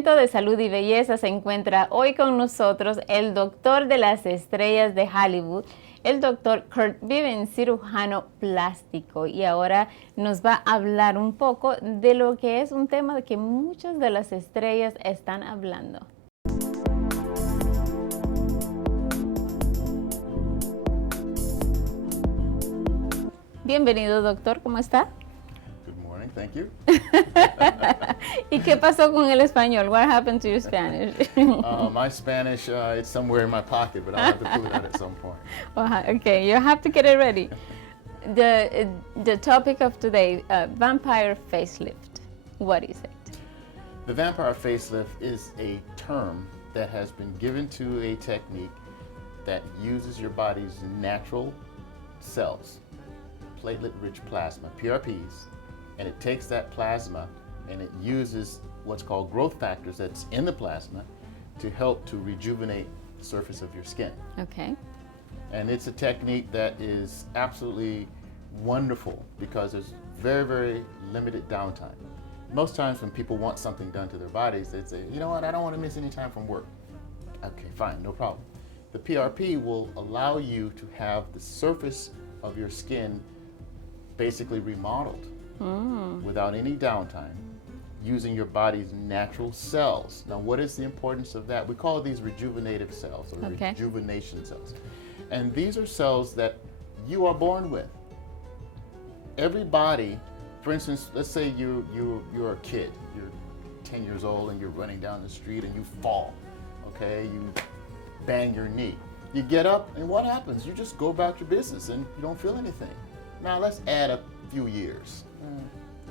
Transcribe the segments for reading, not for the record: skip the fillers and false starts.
segmento de salud y belleza se encuentra hoy con nosotros el doctor de las estrellas de Hollywood, el doctor Bivens, cirujano plástico, y ahora nos va a hablar un poco de lo que es un tema de que muchas de las estrellas están hablando. Bienvenido, doctor, ¿cómo está? Good morning, thank you. ¿Y qué pasó con el español? What happened to your Spanish? My Spanish, it's somewhere in my pocket, but I'll have to pull it out at some point. Okay, you have to get it ready. The topic of today, vampire facelift. What is it? The vampire facelift is a term that has been given to a technique that uses your body's natural cells, platelet-rich plasma, PRPs, and it takes that plasma and it uses what's called growth factors that's in the plasma to help to rejuvenate the surface of your skin. Okay. And it's a technique that is absolutely wonderful because there's very, very limited downtime. Most times when people want something done to their bodies, they say, you know what, I don't want to miss any time from work. Okay, fine, no problem. The PRP will allow you to have the surface of your skin basically remodeled without any downtime, using your body's natural cells. Now, what is the importance of that? We call these rejuvenative cells or rejuvenation cells. And these are cells that you are born with. Every body, for instance, let's say you're a kid, you're 10 years old and you're running down the street and you fall, okay? You bang your knee. You get up and what happens? You just go about your business and you don't feel anything. Now let's add a few years,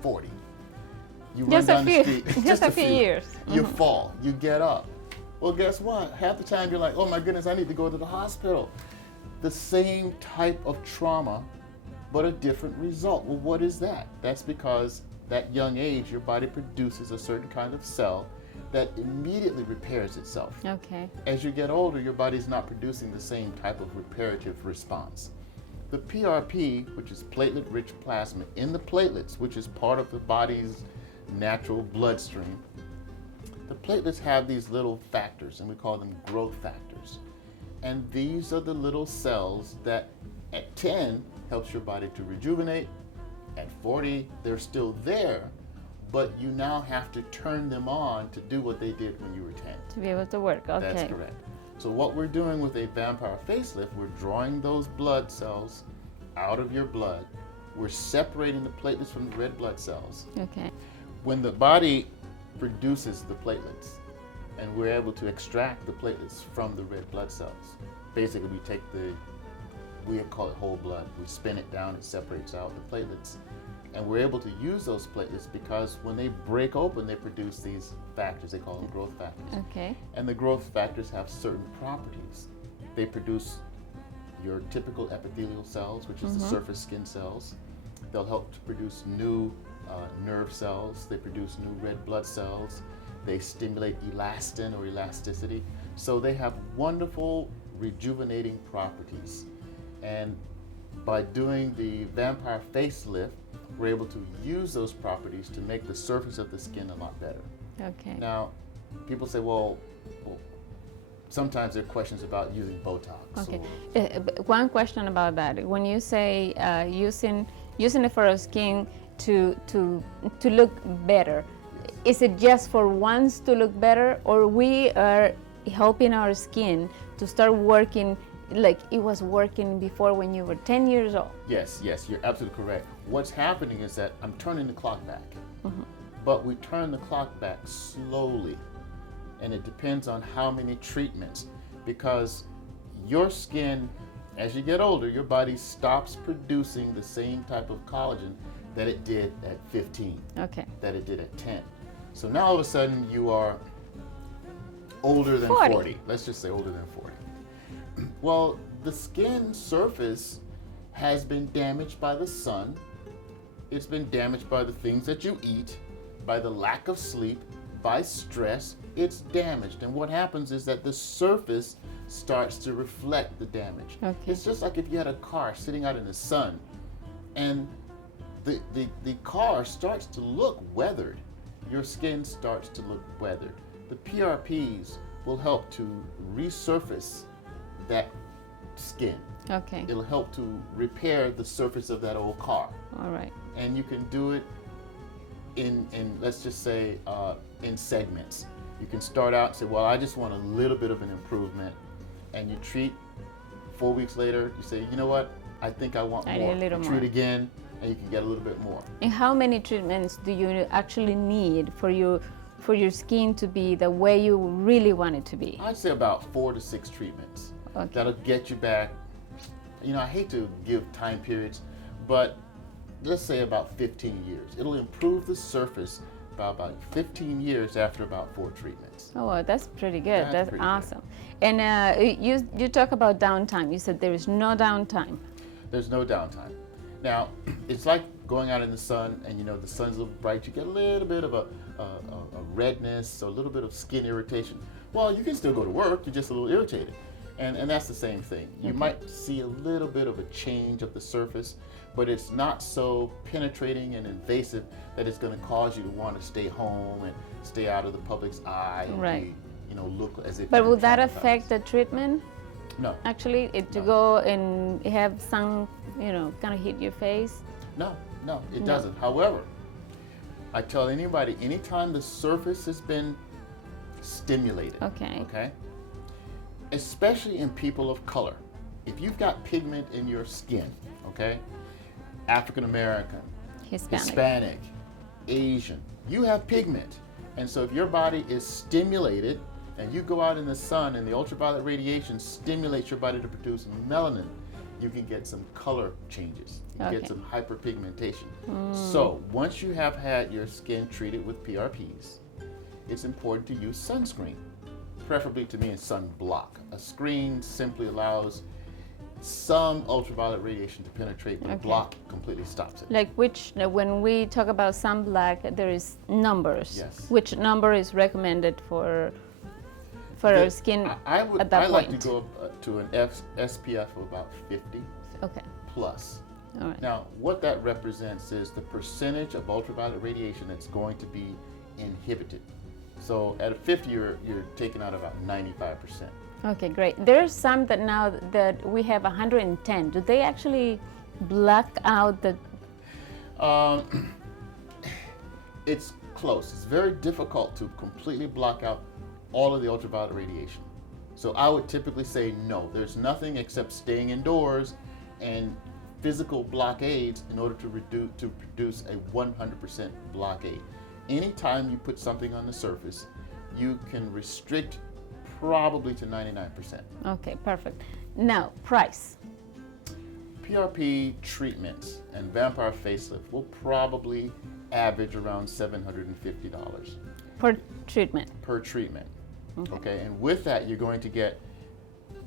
40. You run down the street, just a few years. You fall, you get up. Well, guess what? Half the time you're like, oh my goodness, I need to go to the hospital. The same type of trauma, but a different result. Well, what is that? That's because that young age, your body produces a certain kind of cell that immediately repairs itself. Okay. As you get older, your body's not producing the same type of reparative response. The PRP, which is platelet-rich plasma in the platelets, which is part of the body's natural bloodstream, the platelets have these little factors, and we call them growth factors. And these are the little cells that at 10 helps your body to rejuvenate. At 40, they're still there, but you now have to turn them on to do what they did when you were 10. To be able to work, okay. That's correct. So what we're doing with a vampire facelift, we're drawing those blood cells out of your blood. We're separating the platelets from the red blood cells. Okay. When the body produces the platelets, and we're able to extract the platelets from the red blood cells, basically we take we call it whole blood, we spin it down, it separates out the platelets, and we're able to use those platelets because when they break open, they produce these factors. They call them growth factors. Okay. And the growth factors have certain properties. They produce your typical epithelial cells, which is the surface skin cells. They'll help to produce new nerve cells. They produce new red blood cells. They stimulate elastin or elasticity. So they have wonderful rejuvenating properties. And by doing the vampire facelift, we're able to use those properties to make the surface of the skin a lot better. Okay. Now, people say, well, sometimes there are questions about using Botox. Okay. One question about that. When you say using it for our skin to look better, is it just for once to look better, or we are helping our skin to start working like it was working before when you were 10 years old? Yes, you're absolutely correct. What's happening is that I'm turning the clock back, but we turn the clock back slowly, and it depends on how many treatments, because your skin, as you get older, your body stops producing the same type of collagen that it did at 15, that it did at 10. So now all of a sudden you are older than 40. Let's just say older than 40. Well, the skin surface has been damaged by the sun. It's been damaged by the things that you eat, by the lack of sleep, by stress. It's damaged. And what happens is that the surface starts to reflect the damage. It's just like if you had a car sitting out in the sun and the car starts to look weathered. Your skin starts to look weathered. The PRPs will help to resurface that skin. Okay. It'll help to repair the surface of that old car. All right. And you can do it in let's just say, in segments. You can start out and say, well, I just want a little bit of an improvement. And you treat, 4 weeks later, you say, you know what, I think I want more. need a little You more. treat again, and you can get a little bit more. And how many treatments do you actually need for your skin to be the way you really want it to be? I'd say about 4 to 6 treatments. Okay. That'll get you back. You know, I hate to give time periods, but let's say about 15 years. It'll improve the surface by about 15 years after about 4 treatments. Oh, well, that's pretty good. That's pretty good. awesome. And you talk about downtime. You said there is no downtime. There's no downtime. Now, it's like going out in the sun, and you know the sun's a little bright. You get a little bit of a redness, or a little bit of skin irritation. Well, you can still go to work. You're just a little irritated, and that's the same thing. You might see a little bit of a change of the surface, but it's not so penetrating and invasive that it's going to cause you to want to stay home and stay out of the public's eye and Right. be, you know, look as if. But you're would that traumatized. affect the treatment? No. Actually, to go and have sun, kind of hit your face? No, it doesn't. However, I tell anybody, anytime the surface has been stimulated, Okay. especially in people of color, if you've got pigment in your skin, okay, African American, Hispanic, Asian, you have pigment. And so if your body is stimulated and you go out in the sun and the ultraviolet radiation stimulates your body to produce melanin, you can get some color changes. You can get some hyperpigmentation. So once you have had your skin treated with PRPs, it's important to use sunscreen, preferably to me in sunblock. A screen simply allows some ultraviolet radiation to penetrate, but a block completely stops it. Like when we talk about sunblock, there is numbers. Yes. Which number is recommended for our skin I at that like point? to go to an SPF of about 50 Okay. plus. All right. Now, what that represents is the percentage of ultraviolet radiation that's going to be inhibited. So at a 50, you're taking out about 95%. Okay, great. There's some that now that we have 110. Do they actually block out the? It's close. It's very difficult to completely block out all of the ultraviolet radiation. So I would typically say no. There's nothing except staying indoors and physical blockades in order to produce a 100% blockade. Anytime you put something on the surface, you can restrict probably to 99%. Okay, perfect. Now, price. PRP treatments and vampire facelift will probably average around $750 Per treatment. per treatment. Okay, and with that, you're going to get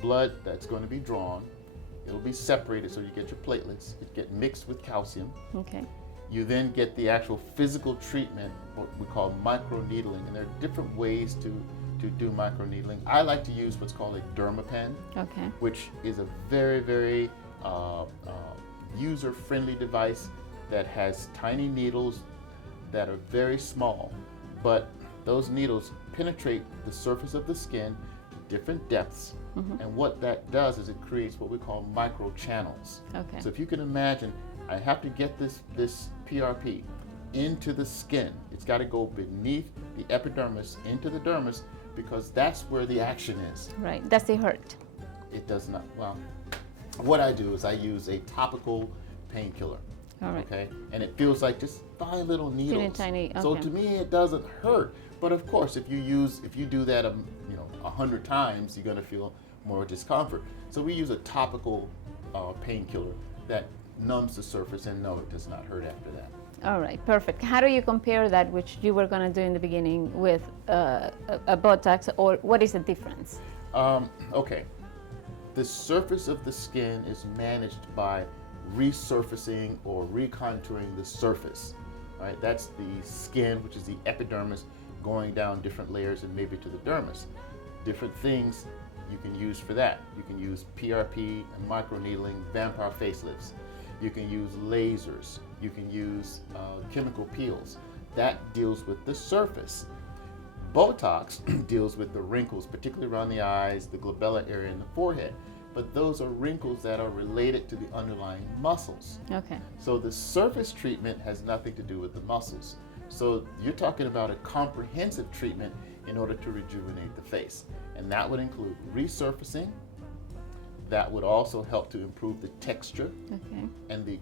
blood that's going to be drawn. It'll be separated, so you get your platelets. It get mixed with calcium. Okay. You then get the actual physical treatment, what we call microneedling, and there are different ways to do microneedling. I like to use what's called a dermapen, Okay. which is a very, very user-friendly device that has tiny needles that are very small, but those needles penetrate the surface of the skin to different depths, and what that does is it creates what we call microchannels. Okay. So if you can imagine, I have to get this PRP into the skin. It's got to go beneath the epidermis into the dermis, because that's where the action is. Right. Does it hurt? It does not. Well, what I do is I use a topical painkiller. All right. Okay, and it feels like just 5 little needles. Tiny, So okay. to me, it doesn't hurt. But of course, if you do that, 100 times, you're going to feel more discomfort. So we use a topical painkiller that numbs the surface, and no, it does not hurt after that. All right, perfect. How do you compare that, which you were going to do in the beginning, with a botox, or what is the difference? Okay, the surface of the skin is managed by resurfacing or recontouring the surface. Right, that's the skin, which is the epidermis, going down different layers and maybe to the dermis. Different things you can use for that. You can use PRP and microneedling, vampire facelifts. You can use lasers. You can use chemical peels. That deals with the surface. Botox deals with the wrinkles, particularly around the eyes, the glabella area, and the forehead. But those are wrinkles that are related to the underlying muscles. Okay. So the surface treatment has nothing to do with the muscles. So you're talking about a comprehensive treatment in order to rejuvenate the face. And that would include resurfacing. That would also help to improve the texture and the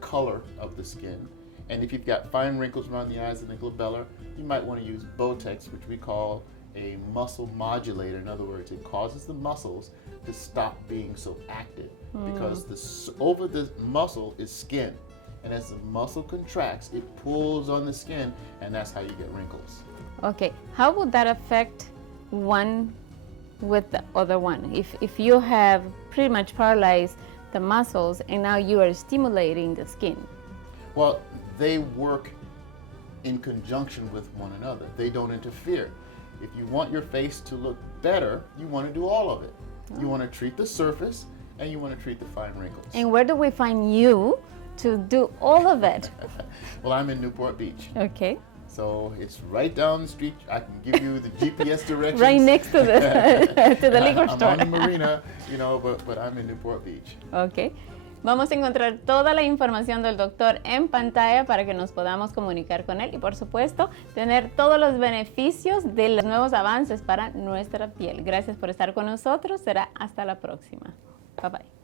color of the skin. And if you've got fine wrinkles around the eyes and the glabella, you might want to use Botox, which we call a muscle modulator. In other words, it causes the muscles to stop being so active because over the muscle is skin. And as the muscle contracts, it pulls on the skin, and that's how you get wrinkles. Okay, how would that affect one with the other one? If you have pretty much paralyzed the muscles and now you are stimulating the skin. Well, they work in conjunction with one another. They don't interfere. If you want your face to look better, you want to do all of it. You want to treat the surface and you want to treat the fine wrinkles. And where do we find you to do all of it? Well, I'm in Newport Beach. Okay. So it's right down the street. I can give you the GPS directions. Right next to the, to the liquor store. I'm on the marina, but I'm in Newport Beach. Ok. Vamos a encontrar toda la información del doctor en pantalla para que nos podamos comunicar con él y, por supuesto, tener todos los beneficios de los nuevos avances para nuestra piel. Gracias por estar con nosotros. Será hasta la próxima. Bye bye.